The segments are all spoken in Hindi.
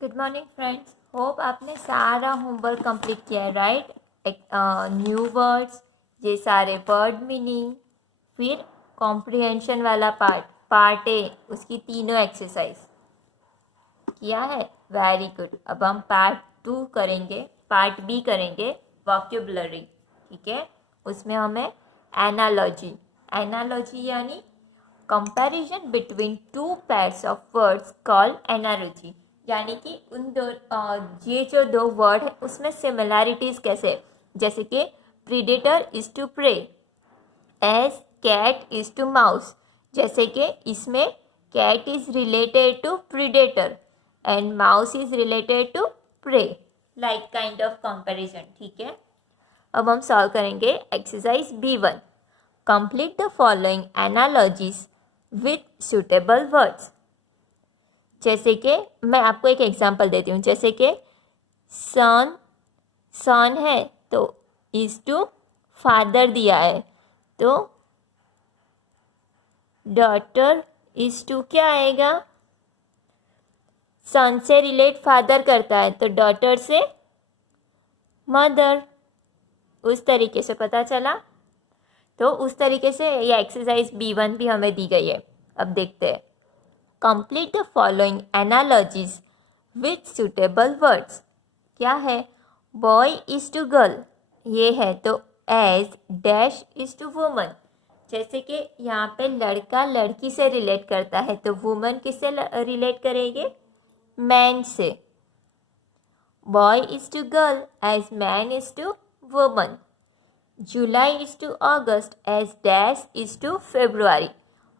Good morning friends. होप आपने सारा होमवर्क कंप्लीट किया है, राइट। न्यू वर्ड्स, ये सारे वर्ड मीनिंग, फिर कॉम्प्रिहेंशन वाला पार्ट ए, उसकी तीनों एक्सरसाइज किया है। Very good. अब हम पार्ट 2 करेंगे, पार्ट बी करेंगे, वोकैबुलरी। ठीक है, उसमें हमें एनालॉजी यानी comparison between two pairs of words called analogy, यानी कि ये जो दो वर्ड है उसमें सिमिलैरिटीज कैसे, जैसे कि predator is to prey, as cat is to mouse. जैसे कि इसमें cat is related to predator and mouse is related to prey, like kind of comparison. ठीक है, अब हम सॉल्व करेंगे exercise B1। Complete the following analogies with suitable words. जैसे कि मैं आपको एक एग्जांपल देती हूँ, जैसे कि सन है तो इज टू फादर दिया है, तो डॉटर इज टू क्या आएगा, सन से रिलेट फादर करता है तो डॉटर से मदर। उस तरीके से पता चला, तो उस तरीके से ये एक्सरसाइज B1 भी हमें दी गई है। अब देखते हैं, complete the following analogies with suitable words. क्या है, बॉय इज टू गर्ल, ये है तो as dash is to woman. जैसे कि यहाँ पे लड़का लड़की से रिलेट करता है तो वुमन किससे रिलेट करेंगे, मैन से। Boy is to girl as man is to woman. July is to August as dash is to February.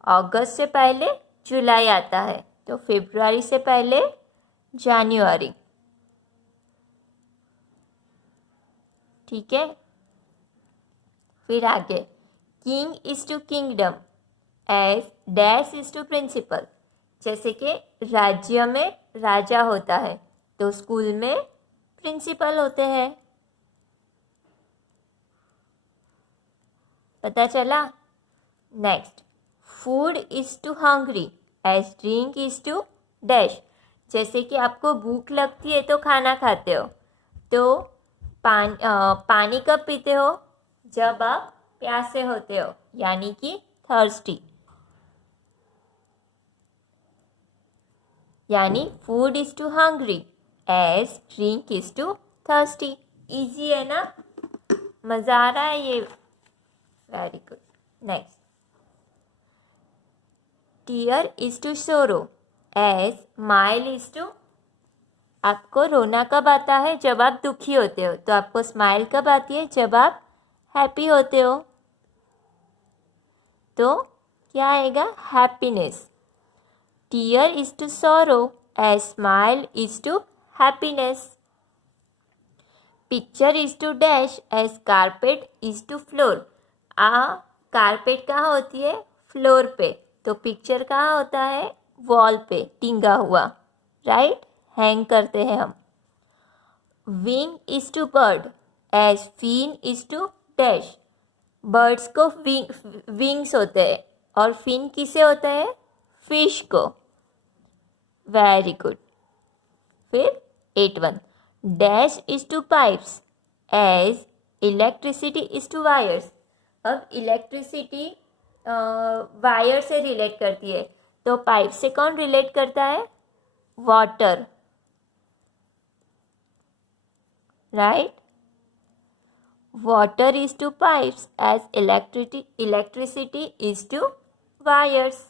अगस्त से पहले जुलाई आता है तो फेब्रुआरी से पहले जनवरी। ठीक है, फिर आगे, king is to kingdom as dash is to principal. जैसे कि राज्य में राजा होता है तो स्कूल में प्रिंसिपल होते हैं। पता चला। Next, food is to hungry as drink is to dash. जैसे कि आपको भूख लगती है तो खाना खाते हो, तो पानी कब पीते हो, जब आप प्यासे होते हो, यानी कि थर्स्टी। यानी food is to hungry as drink is to thirsty. Easy है ना, मज़ा आ रहा है ये। Very good. Next, tear is to sorrow as smile is to. आपको रोना कब आता है, जब आप दुखी होते हो, तो आपको स्माइल कब आती है, जब आप हैप्पी होते हो, तो क्या आएगा, happiness. Tear is to sorrow as smile is to happiness. Picture is to dash as carpet is to floor. Carpet कहाँ होती है, फ्लोर पे, तो पिक्चर कहाँ होता है, वॉल पे टिंगा हुआ, राइट, हैंग करते हैं हम। Wing is to bird as fin is to dash. Birds को विंग्स होते हैं और फिन किसे होता है, फिश को। Very good. फिर 8th, dash is to pipes as electricity is to wires. अब इलेक्ट्रिसिटी वायर से रिलेट करती है, तो पाइप से कौन रिलेट करता है, water, right. Water is to pipes as electricity is to wires.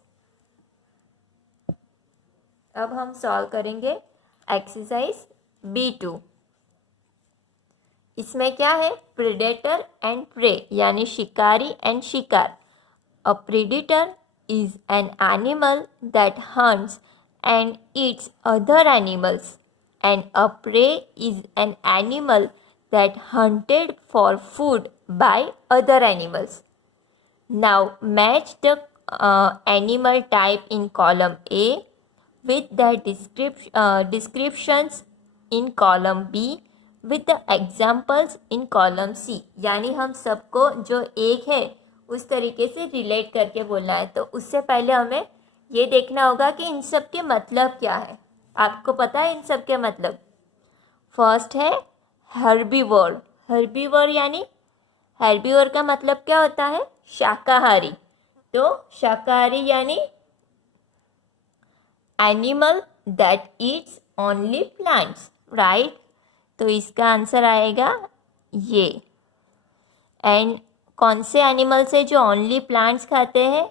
अब हम सॉल्व करेंगे एक्सरसाइज B2। इसमें क्या है, प्रेडेटर एंड प्रे, यानी शिकारी एंड शिकार। A predator is an animal that hunts and eats other animals, and a prey is an animal that hunted for food by other animals. Now match the animal type in column A with the descriptions in column B with the examples in column C. यानी हम सबको जो एक है उस तरीके से रिलेट करके बोलना है, तो उससे पहले हमें ये देखना होगा कि इन सब के मतलब क्या है। आपको पता है इन सब के मतलब? फर्स्ट है हर्बीवोर। हर्बीवोर यानी, हर्बीवोर का मतलब क्या होता है? शाकाहारी। तो शाकाहारी यानी animal that eats only plants, right? तो इसका आंसर आएगा ये। एंड कौन से एनिमल से जो ओनली प्लांट्स खाते हैं?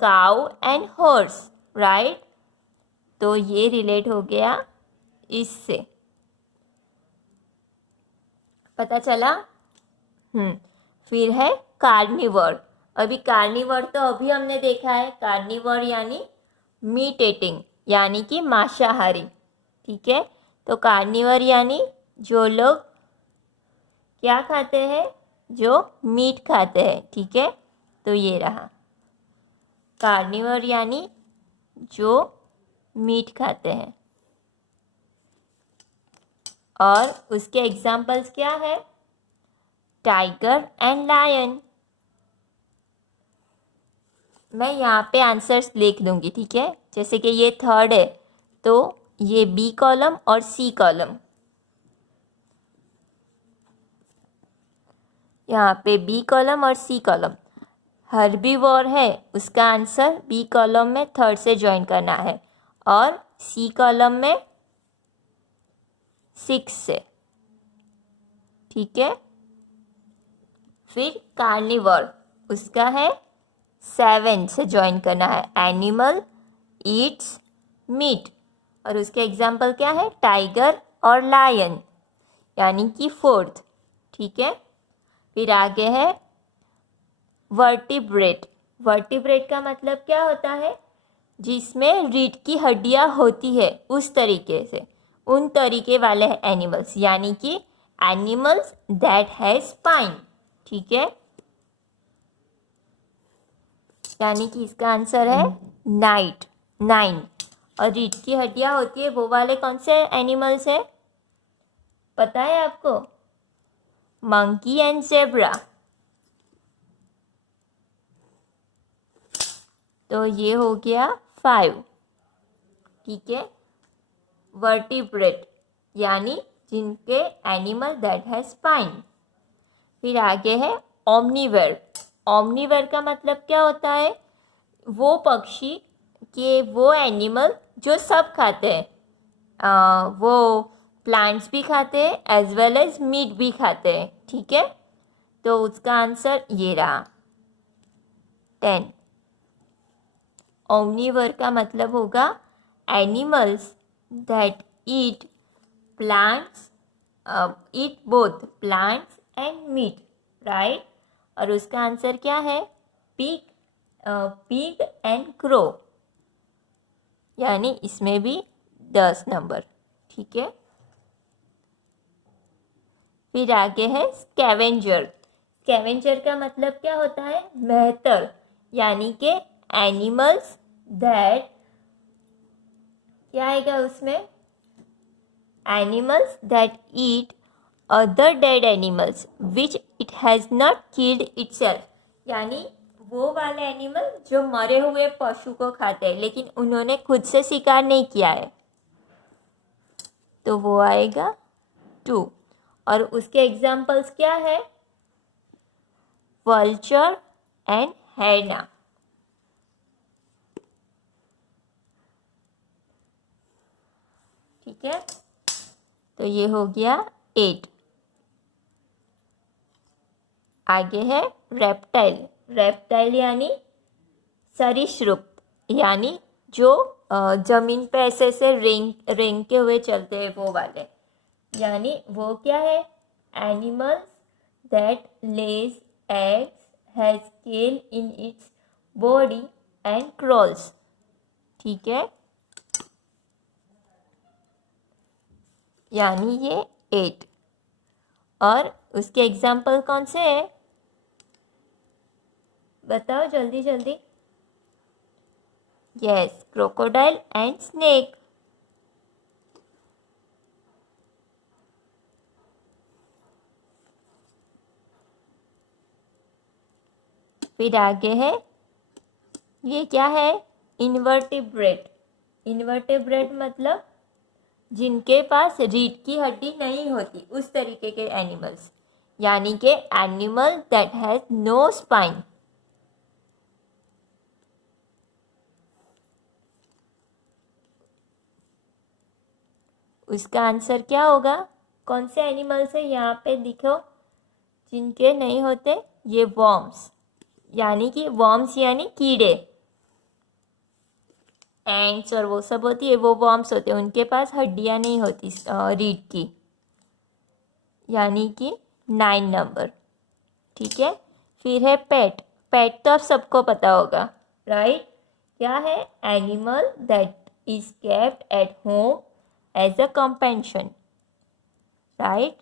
Cow and horse, right? तो ये रिलेट हो गया इससे, पता चला? फिर है कार्निवोर। अभी कार्निवोर तो अभी हमने देखा है, कार्निवोर यानी मीट ईटिंग, यानी कि मांसाहारी, ठीक है? तो कार्निवोर यानी जो लोग क्या खाते हैं? जो मीट खाते हैं, ठीक है? तो ये रहा कार्निवोर यानी जो मीट खाते हैं। और उसके एग्जाम्पल्स क्या है? Tiger and lion. मैं यहाँ पे आंसर्स लिख दूंगी, ठीक है? जैसे कि ये थर्ड है तो ये बी कॉलम और सी कॉलम, यहाँ पे बी कॉलम और सी कॉलम। हर्बीवोर है, उसका आंसर बी कॉलम में थर्ड से ज्वाइन करना है और सी कॉलम में 6 से, ठीक है? फिर कार्निवोर, उसका है 7 से ज्वाइन करना है, एनिमल ईट्स मीट। और उसके एग्जाम्पल क्या है? टाइगर और लायन, यानी कि फोर्थ, ठीक है? फिर आगे है वर्टिब्रेट। वर्टिब्रेट का मतलब क्या होता है? जिसमें रीढ़ की हड्डियां होती है, उस तरीके से, उन तरीके वाले एनिमल्स, यानी कि एनिमल्स दैट हैज स्पाइन, ठीक है? यानी कि इसका आंसर है 9। और रीढ़ की हड्डियां होती है वो वाले कौन से एनिमल्स है, पता है आपको? Monkey and zebra. तो ये हो गया 5, ठीक है? वर्टिब्रेट यानी जिनके एनिमल दैट हैज स्पाइन। फिर आगे है ओमनीवेर। ओमनीवेर का मतलब क्या होता है? वो पक्षी के वो एनिमल जो सब खाते हैं, वो प्लांट्स भी खाते हैं एज वेल एज मीट भी खाते हैं, ठीक है? तो उसका आंसर ये रहा 10। ओमनीवर का मतलब होगा animals that eat plants, eat both plants and meat, right? और उसका आंसर क्या है? पिग एंड क्रो, यानी इसमें भी 10 नंबर, ठीक है? फिर आगे है स्कैवेंजर। स्कैवेंजर का मतलब क्या होता है? मेहतर, यानी कि एनिमल्स दैट, क्या आएगा उसमें? Animals that eat other dead animals which it has not killed itself, यानी वो वाले एनिमल जो मरे हुए पशु को खाते हैं लेकिन उन्होंने खुद से शिकार नहीं किया है, तो वो आएगा 2। और उसके एग्जाम्पल्स क्या है? वल्चर एंड हैना, ठीक है? तो ये हो गया 8। आगे है रेप्टाइल। रेप्टाइल यानी सरीसृप, यानी जो जमीन पे ऐसे ऐसे रेंग के हुए चलते हैं वो वाले, यानी वो क्या है? Animals that lays eggs, has scale in its body and crawls, ठीक है? यानी ये 8। और उसके एग्जाम्पल कौन से हैं? बताओ जल्दी जल्दी। Yes, crocodile and snake. फिर आगे है, ये क्या है? इनवर्टिब्रेट, इनवर्टेब्रेट मतलब जिनके पास रीढ़ की हड्डी नहीं होती, उस तरीके के एनिमल्स, यानी कि animal that has no spine. उसका आंसर क्या होगा? कौन से एनिमल्स है यहाँ पे दिखो जिनके नहीं होते? ये वॉर्म्स, यानी कि वॉर्म्स यानी कीड़े, एंट्स और वो सब होती है, वो वॉर्म्स होते हैं, उनके पास हड्डियाँ नहीं होती रीढ़ की, यानी कि 9 नंबर। ठीक है, फिर है पेट। पेट तो आप सबको पता होगा, राइट? क्या है? Animal that is kept at home as a companion, right?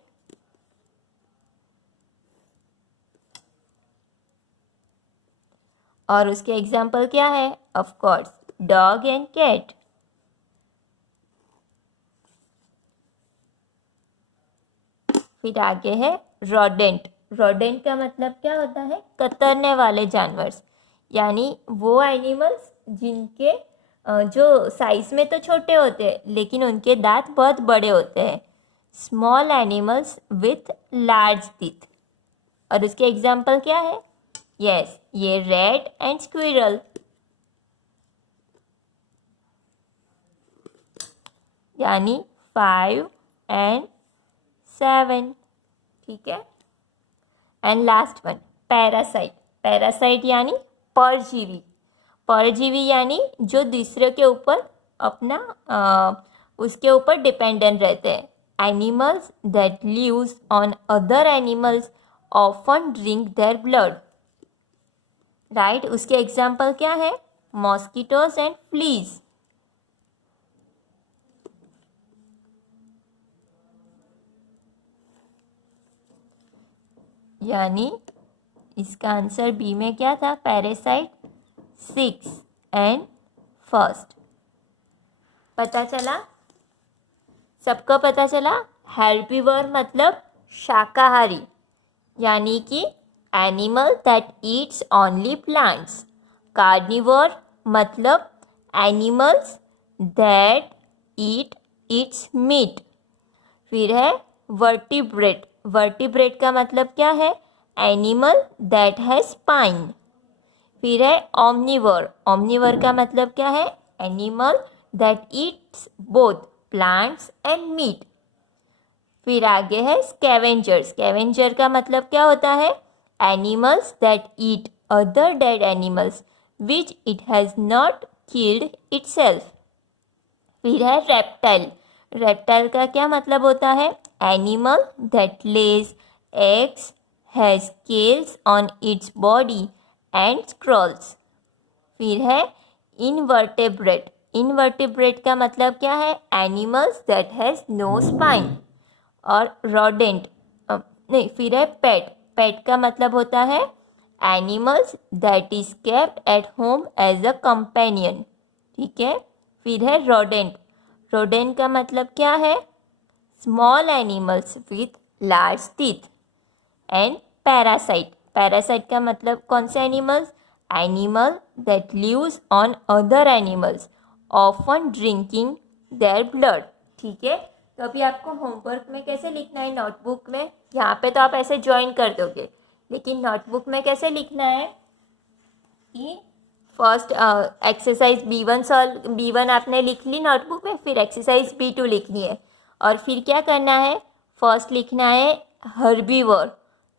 और उसके एग्जाम्पल क्या है? Of course dog and cat. फिर आगे है रोडेंट। रोडेंट का मतलब क्या होता है? कतरने वाले जानवर, यानी वो एनिमल्स जिनके जो साइज में तो छोटे होते हैं लेकिन उनके दांत बहुत बड़े होते हैं। Small animals with large teeth. और उसके एग्जाम्पल क्या है? यस, ये रैट एंड स्क्विरल। यानी 5 एंड 7। ठीक है, and last one parasite. Parasite यानी परजीवी। परजीवी यानी जो दूसरे के ऊपर अपना उसके ऊपर डिपेंडेंट रहते हैं। Animals that lives on other animals often drink their blood, right? उसके एग्जाम्पल क्या है? Mosquitoes and fleas. यानी इसका आंसर बी में क्या था? Parasite 6 and first. पता चला? सबको पता चला? हेर्बीवर मतलब शाकाहारी, यानी कि animal that eats only plants. Carnivore मतलब animals that eat its meat. फिर है वर्टिब्रेट। वर्टिब्रेट का मतलब क्या है? Animal that has spine. फिर है ओमनिवर। ओमनिवर का मतलब क्या है? Animal that eats both plants and meat. फिर आगे है स्कैवेंजर। स्कैवेंजर का मतलब क्या होता है? Animals that eat other dead animals which it has not killed itself. फिर है रेप्टाइल। रेप्टाइल का क्या मतलब होता है? Animal that lays eggs, has scales on its body and scrolls. फिर है इनवर्टेब्रेट। इनवर्टेब्रेट का मतलब क्या है? Animals that has no spine. और रोडेंट नहीं, फिर है पेट। पेट का मतलब होता है animals that is kept at home as a companion. ठीक है, फिर है रोडेंट। रोडेंट का मतलब क्या है? Small animals with large teeth. And parasite. Parasite का मतलब कौन से animals? Animal that lives on other animals often drinking their blood. ठीक है, तो अभी आपको होमवर्क में कैसे लिखना है नोटबुक में, यहाँ पे तो आप ऐसे ज्वाइन कर दोगे, लेकिन नोटबुक में कैसे लिखना है कि फर्स्ट एक्सरसाइज B1 आपने लिख ली नोटबुक में, फिर एक्सरसाइज B2 लिखनी है, और फिर क्या करना है? फर्स्ट लिखना है हर्बीवर,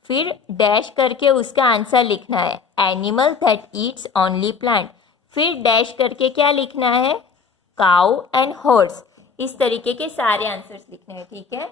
फिर डैश करके उसका आंसर लिखना है animal that eats only plant, फिर डैश करके क्या लिखना है? Cow and horse. इस तरीके के सारे आंसर्स लिखने हैं। ठीक है।